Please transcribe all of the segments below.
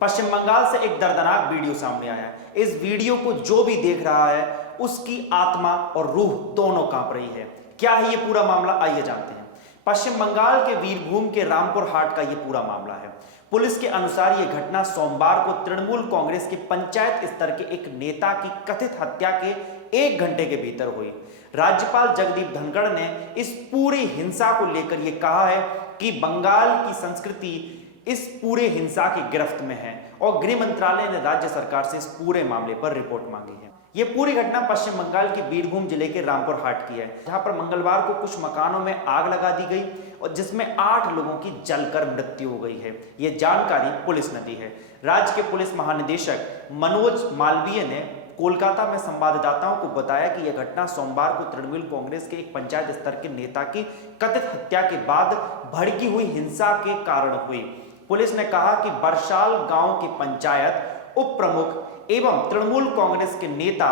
पश्चिम बंगाल से एक दर्दनाक वीडियो सामने आया है। इस वीडियो को जो भी देख रहा है उसकी आत्मा और रूह दोनों कांप रही है। क्या है ये पूरा मामला, आइए जानते हैं। पश्चिम बंगाल के वीरभूम के रामपुर हाट का ये पूरा मामला है। पुलिस के अनुसार यह घटना सोमवार को तृणमूल कांग्रेस के पंचायत स्तर के एक नेता की कथित हत्या के 1 घंटे के भीतर हुई। राज्यपाल जगदीप धनखड़ ने इस पूरी हिंसा को लेकर यह कहा है कि बंगाल की संस्कृति इस पूरे हिंसा की गिरफ्त में है और गृह मंत्रालय ने राज्य सरकार से इस पूरे मामले पर रिपोर्ट मांगी है। यह पूरी घटना पश्चिम बंगाल के बीरभूम जिले के रामपुर हाट की है, जहां पर मंगलवार को कुछ मकानों में आग लगा दी गई और जिसमें 8 लोगों की जलकर मृत्यु हो गई है। यह जानकारी पुलिस ने दी है। राज्य के पुलिस महानिदेशक मनोज मालवीय ने कोलकाता में संवाददाताओं को बताया कि यह घटना सोमवार को तृणमूल कांग्रेस के एक पंचायत स्तर के नेता की कथित हत्या के बाद भड़की हुई हिंसा के कारण हुई। पुलिस ने कहा कि बरसाल गांव के पंचायत उप प्रमुख एवं तृणमूल कांग्रेस के नेता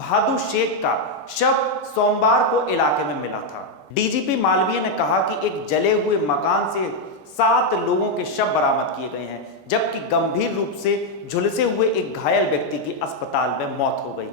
भादु शेख का शव सोमवार को इलाके में मिला था। डीजीपी मालवीय ने कहा कि एक जले हुए मकान से 7 लोगों के शव बरामद किए गए हैं, जबकि गंभीर रूप से झुलसे हुए एक घायल व्यक्ति की अस्पताल में मौत हो गई।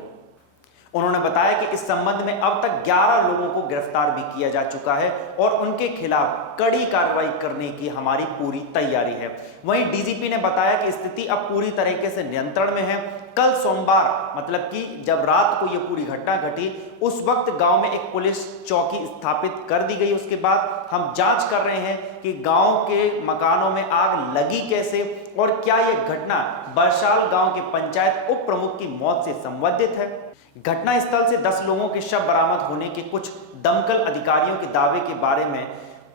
उन्होंने बताया कि इस संबंध में अब तक 11 लोगों को गिरफ्तार भी किया जा चुका है और उनके खिलाफ कड़ी कार्रवाई करने की हमारी पूरी तैयारी है। वहीं डीजीपी ने बताया कि स्थिति अब पूरी तरीके से नियंत्रण में है। कल सोमवार मतलब कि जब रात को यह पूरी घटना घटी, उस वक्त गांव में एक पुलिस चौकी स्थापित कर दी गई। उसके बाद हम जांच कर रहे हैं कि गांव के मकानों में आग लगी कैसे और क्या यह घटना बरसाल गांव के पंचायत उप प्रमुख की मौत से संबंधित है। घटना स्थल से 10 लोगों के शव बरामद होने के कुछ दमकल अधिकारियों के दावे के बारे में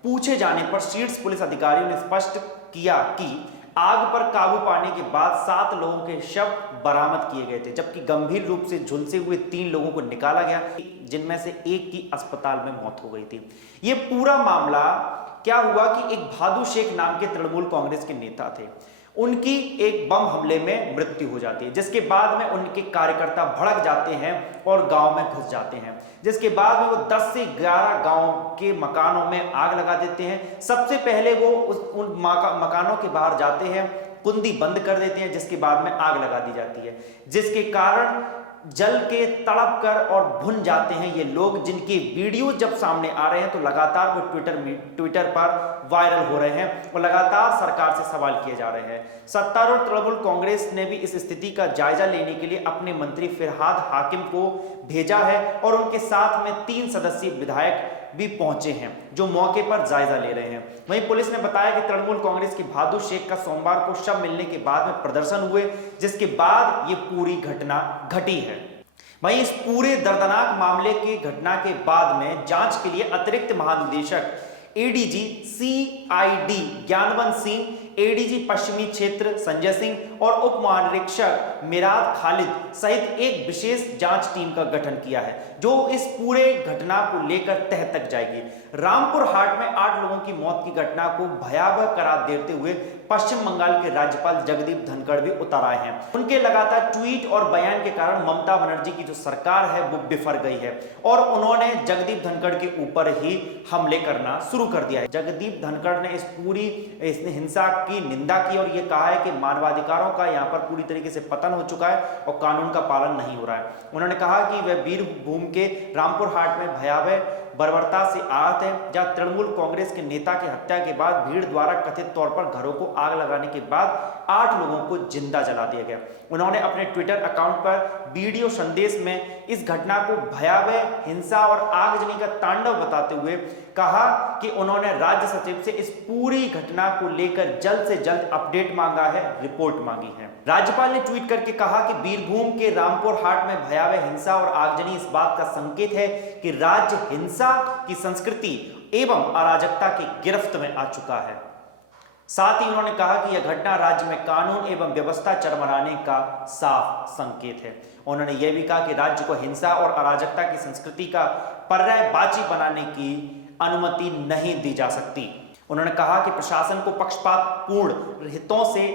पूछे जाने पर शीर्ष पुलिस अधिकारियों ने स्पष्ट किया कि आग पर काबू पाने के बाद 7 लोगों के शव बरामद किए गए थे, जबकि गंभीर रूप से झुलसे हुए 3 लोगों को निकाला गया, जिनमें से एक की अस्पताल में मौत हो गई थी। यह पूरा मामला क्या हुआ कि एक भादु शेख नाम के तृणमूल कांग्रेस के नेता थे, उनकी एक बम हमले में मृत्यु हो जाती है, जिसके बाद में उनके कार्यकर्ता भड़क जाते हैं और गांव में घुस जाते हैं, जिसके बाद में वो 10 से 11 गांव के मकानों में आग लगा देते हैं। सबसे पहले वो उन मकानों के बाहर जाते हैं, कुंडी बंद कर देते हैं, जिसके बाद में आग लगा दी जाती है, जिसके कारण जल के तड़प कर और भुन जाते हैं ये लोग, जिनके वीडियो जब सामने आ रहे हैं तो लगातार वो ट्विटर पर वायरल हो रहे हैं और लगातार सरकार से सवाल किए जा रहे हैं। सत्तारूढ़ तृणमूल कांग्रेस ने भी इस स्थिति का जायजा लेने के लिए अपने मंत्री फिरहाद हाकिम को भेजा है और उनके साथ में 3 सदस्यीय विधायक भी पहुंचे हैं, जो मौके पर जायजा ले रहे हैं। वहीं पुलिस ने बताया कि तृणमूल कांग्रेस की भादु शेख का सोमवार को शव मिलने के बाद में प्रदर्शन हुए, जिसके बाद ये पूरी घटना घटी है। वहीं इस पूरे दर्दनाक मामले की घटना के बाद में जांच के लिए अतिरिक्त महानिदेशक एडीजी सीआईडी ज्ञानवंत सिंह, एडीजी पश्चिमी क्षेत्र संजय सिंह और उप महानिरीक्षक मिराद खालिद सहित एक विशेष जांच टीम का गठन किया है, जो इस पूरे घटना को लेकर तह तक जाएगी। रामपुर हाट में 8 लोगों की मौत की घटना को भयावह करार देते हुए पश्चिम बंगाल के राज्यपाल जगदीप धनखड़ भी उतर आए हैं। उनके लगातार ट्वीट और बयान के कारण ममता बनर्जी की जो सरकार है वो बिफर गई है और उन्होंने जगदीप धनखड़ के ऊपर ही हमले करना शुरू कर दिया है। जगदीप धनखड़ ने इस पूरी हिंसा की निंदा की और यह कहा है कि मानवाधिकारों का यहाँ पर पूरी तरीके से पतन हो चुका है और कानून का पालन नहीं हो रहा है। उन्होंने कहा कि वह बीरभूम के रामपुर हाट में भयावह बर्बरता से आहत है, जहां तृणमूल कांग्रेस के नेता की हत्या के बाद भीड़ द्वारा कथित तौर पर घरों को आग लगाने के बाद 8 लोगों को जिंदा जला दिया गया। उन्होंने अपने ट्विटर अकाउंट पर वीडियो संदेश में इस घटना को भयावह हिंसा और आगजनी का तांडव बताते हुए कहा कि उन्होंने राज्य सचिव से इस पूरी घटना को लेकर जल्द से जल्द अपडेट मांगा है, रिपोर्ट मांगी है। राज्यपाल ने ट्वीट करके कहा कि बीरभूम के रामपुर हाट में भयावह हिंसा और आगजनी इस बात का संकेत है कि राज्य हिंसा की संस्कृति एवं अराजकता की गिरफ्त में आ चुका है। साथ ही उन्होंने कहा कि यह घटना राज्य में कानून एवं व्यवस्था चरमराने का साफ संकेत है। उन्होंने यह भी कहा कि राज्य को हिंसा और अराजकता की संस्कृति का पर्यायवाची बनाने की अनुमति नहीं दी जा सकती। उन्होंने कहा कि प्रशासन को पक्षपातपूर्ण हितों से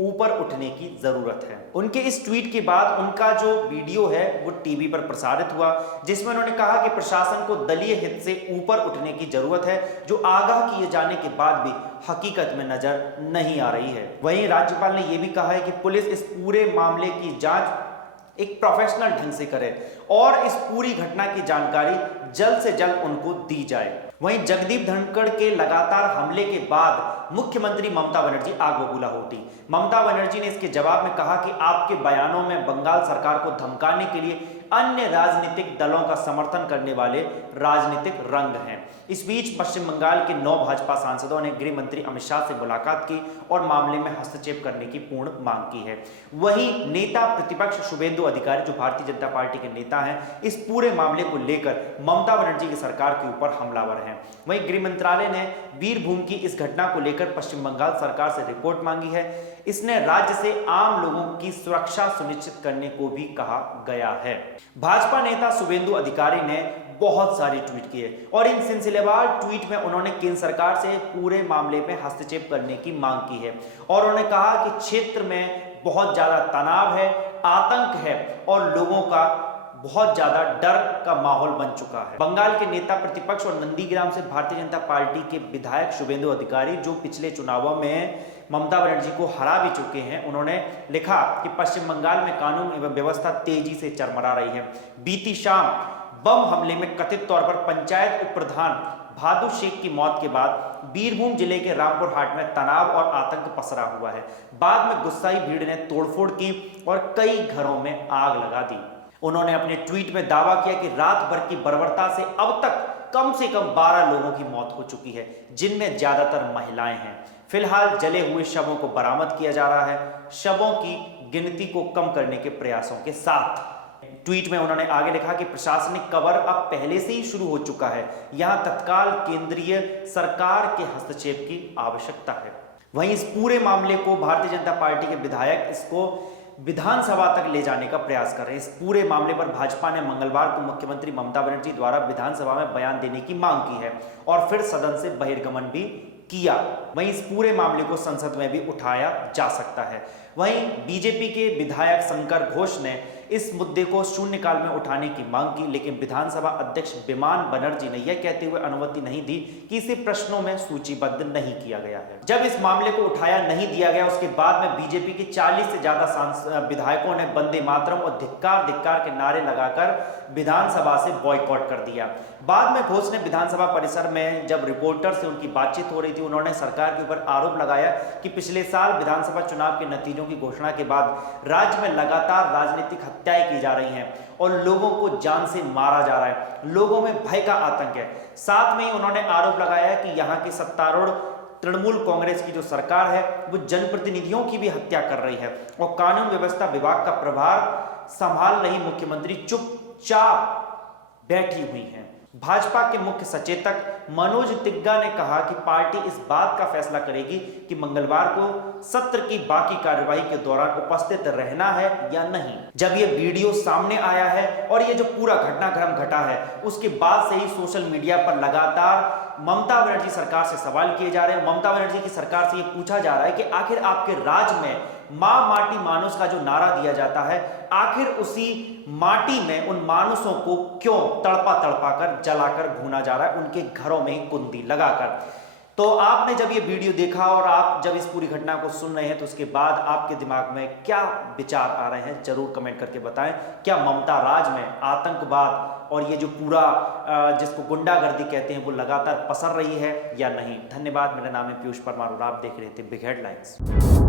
ऊपर उठने की जरूरत है। उनके इस ट्वीट के बाद उनका जो वीडियो है वो टीवी पर प्रसारित हुआ, जिसमें उन्होंने कहा कि प्रशासन को दलीय हित से ऊपर उठने की जरूरत है, जो आगाह किए जाने के बाद भी हकीकत में नजर नहीं आ रही है। वहीं राज्यपाल ने यह भी कहा है कि पुलिस इस पूरे मामले की जांच एक प्रोफेशनल ढंग से करे और इस पूरी घटना की जानकारी जल्द से जल्द उनको दी जाए। वहीं जगदीप धनखड़ के लगातार हमले के बाद मुख्यमंत्री ममता बनर्जी आग बबूला होती। ममता बनर्जी ने इसके जवाब में कहा कि आपके बयानों में बंगाल सरकार को धमकाने के लिए अन्य राजनीतिक दलों का समर्थन करने वाले राजनीतिक रंग हैं। इस बीच पश्चिम बंगाल के 9 भाजपा सांसदों ने गृह मंत्री अमित शाह से मुलाकात की और मामले में हस्तक्षेप करने की पूर्ण मांग की है। वहीं नेता प्रतिपक्ष शुभेंदु अधिकारी, जो भारतीय जनता पार्टी के नेता हैं, इस पूरे मामले को लेकर ममता बनर्जी की सरकार के ऊपर हमलावर हैं। वहीं गृह मंत्रालय ने वीरभूम की इस घटना को लेकर पश्चिम बंगाल सरकार से रिपोर्ट मांगी है। इसने राज्य से आम लोगों की सुरक्षा सुनिश्चित करने को भी कहा गया है। भाजपा नेता शुभेंदु अधिकारी ने बहुत सारे ट्वीट किए और इन सिलसिलेवार ट्वीट में उन्होंने केंद्र सरकार से पूरे मामले में हस्तक्षेप करने की मांग की है और उन्होंने कहा कि क्षेत्र में बहुत ज्यादा तनाव है, आतंक है और लोगों का बहुत ज्यादा डर का माहौल बन चुका है। बंगाल के नेता प्रतिपक्ष और नंदीग्राम से भारतीय जनता पार्टी के विधायक शुभेंदु अधिकारी, जो पिछले चुनावों में ममता बनर्जी को हरा भी चुके हैं, उन्होंने लिखा कि पश्चिम बंगाल में कानून एवं व्यवस्था तेजी से चरमरा रही है। बीती शाम बम हमले में कथित तौर पर पंचायत उप प्रधान भादु शेख की मौत के बाद बीरभूम जिले के रामपुर हाट में तनाव और आतंक पसरा हुआ है। बाद में गुस्साई भीड़ ने तोड़फोड़ की और कई घरों में आग लगा दी। उन्होंने अपने ट्वीट में दावा किया कि रात भर की बर्बरता से अब तक कम से कम 12 लोगों की मौत हो चुकी है, जिनमें ज्यादातर महिलाएं हैं। फिलहाल जले हुए शवों को बरामद किया जा रहा है, शवों की गिनती को कम करने के प्रयासों के साथ। ट्वीट में उन्होंने आगे लिखा कि प्रशासनिक कवर अब पहले से ही शुरू हो चुका है, यहां तत्काल केंद्रीय सरकार के हस्तक्षेप की आवश्यकता है। वहीं इस पूरे मामले को भारतीय जनता पार्टी के विधायक इसको विधानसभा तक ले जाने का प्रयास कर रहे हैं। इस पूरे मामले पर भाजपा ने मंगलवार को मुख्यमंत्री ममता बनर्जी द्वारा विधानसभा में बयान देने की मांग की है और फिर सदन से बहिर्गमन भी किया। वहीं इस पूरे मामले को संसद में भी उठाया जा सकता है। वहीं बीजेपी के विधायक शंकर घोष ने इस मुद्दे को शून्यकाल में उठाने की मांग की, लेकिन विधानसभा अध्यक्ष विमान बनर्जी ने यह कहते हुए अनुमति नहीं दी कि इसे प्रश्नों में सूचीबद्ध नहीं किया गया है। जब इस मामले को उठाया नहीं दिया गया, उसके बाद में बीजेपी के 40 से ज्यादा विधायकों ने वंदे मातरम और धिक्कार धिक्कार के नारे लगाकर विधानसभा से बॉयकॉट कर दिया। बाद में घोष ने विधानसभा परिसर में जब रिपोर्टर से उनकी बातचीत हो रही थी, उन्होंने सरकार के ऊपर आरोप लगाया कि पिछले साल विधानसभा चुनाव के नतीजों की घोषणा के बाद राज्य में लगातार राजनीतिक हत्याएं की जा रही हैं और लोगों को जान से मारा जा रहा है, लोगों में भय का आतंक है। साथ में ही उन्होंने आरोप लगाया कि यहाँ की सत्तारूढ़ तृणमूल कांग्रेस की जो सरकार है वो जनप्रतिनिधियों की भी हत्या कर रही है और कानून व्यवस्था विभाग का प्रभार संभाल रही मुख्यमंत्री चुपचाप बैठी हुई हैं। भाजपा के मुख्य सचेतक मनोज तिग्गा ने कहा कि पार्टी इस बात का फैसला करेगी कि मंगलवार को सत्र की बाकी कार्यवाही के दौरान उपस्थित रहना है या नहीं। जब ये वीडियो सामने आया है और ये जो पूरा घटनाक्रम घटा है, उसके बाद से ही सोशल मीडिया पर लगातार ममता बनर्जी सरकार से सवाल किए जा रहे हैं। ममता बनर्जी की सरकार से ये पूछा जा रहा है कि आखिर आपके राज्य में मां माटी मानुष का जो नारा दिया जाता है, आखिर उसी माटी में उन मानुषों को क्यों तड़पा तड़पा कर जलाकर भूना जा रहा है, उनके घरों में कुंदी लगाकर। तो आपने जब ये वीडियो देखा और आप जब इस पूरी घटना को सुन रहे हैं, तो उसके बाद आपके दिमाग में क्या विचार आ रहे हैं, जरूर कमेंट करके बताएं। क्या ममता राज में आतंकवाद और ये जो पूरा जिसको गुंडागर्दी कहते हैं वो लगातार पसर रही है या नहीं? धन्यवाद। मेरा नाम है पीयूष परमार और आप देख रहे थे बिग हेडलाइंस।